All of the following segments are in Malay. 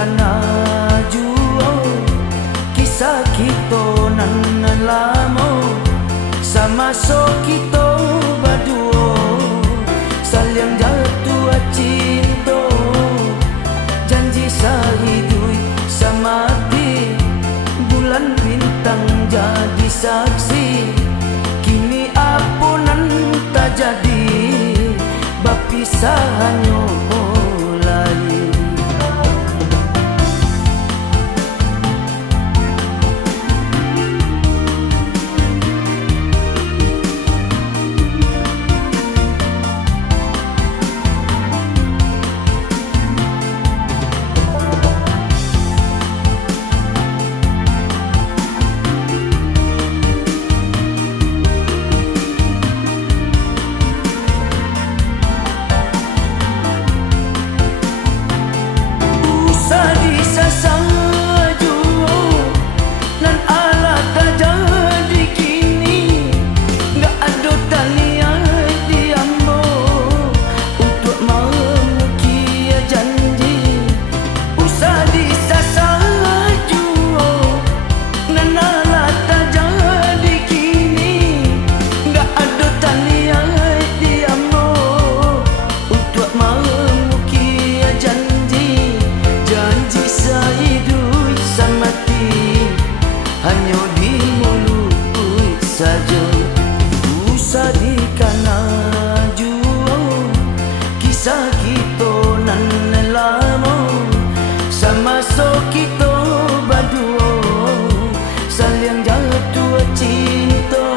kana juo kisah kita nan lamo sama so kita berdua saling jatuh cinta janji sahidui samati bulan bintang jadi saksi kini apunan tak jadi bapisahannya mulai. Hanya di mulut saja usah di kana juo kisah kita nan lama sama so kita berdua saling jatuh cinta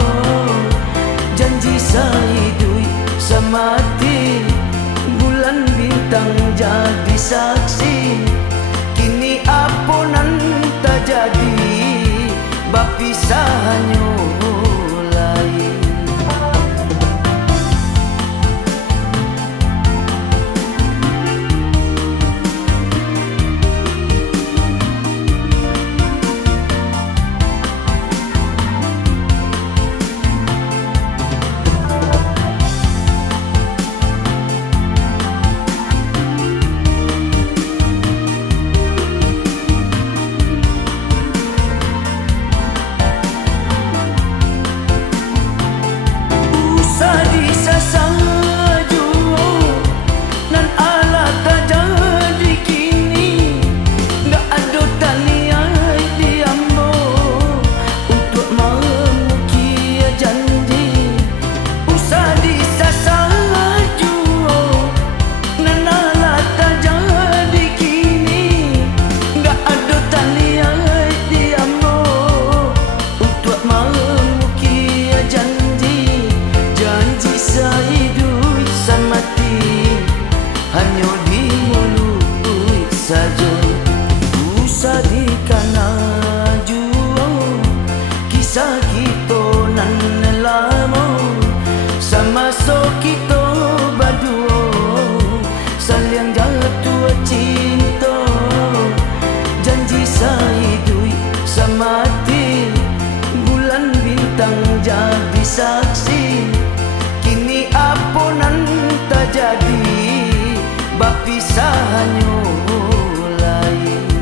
janji sahidui samati bulan bintang jadi saksi kini apunan tak jadi bapisahannya mulai. Hanya di mulut saja usah di kana juo kisah kita nan lama sama so kita berdua saling jatuh cinta janji sahidui samati bulan bintang jadi saksi kini apunan tak jadi bapisahannya mulai.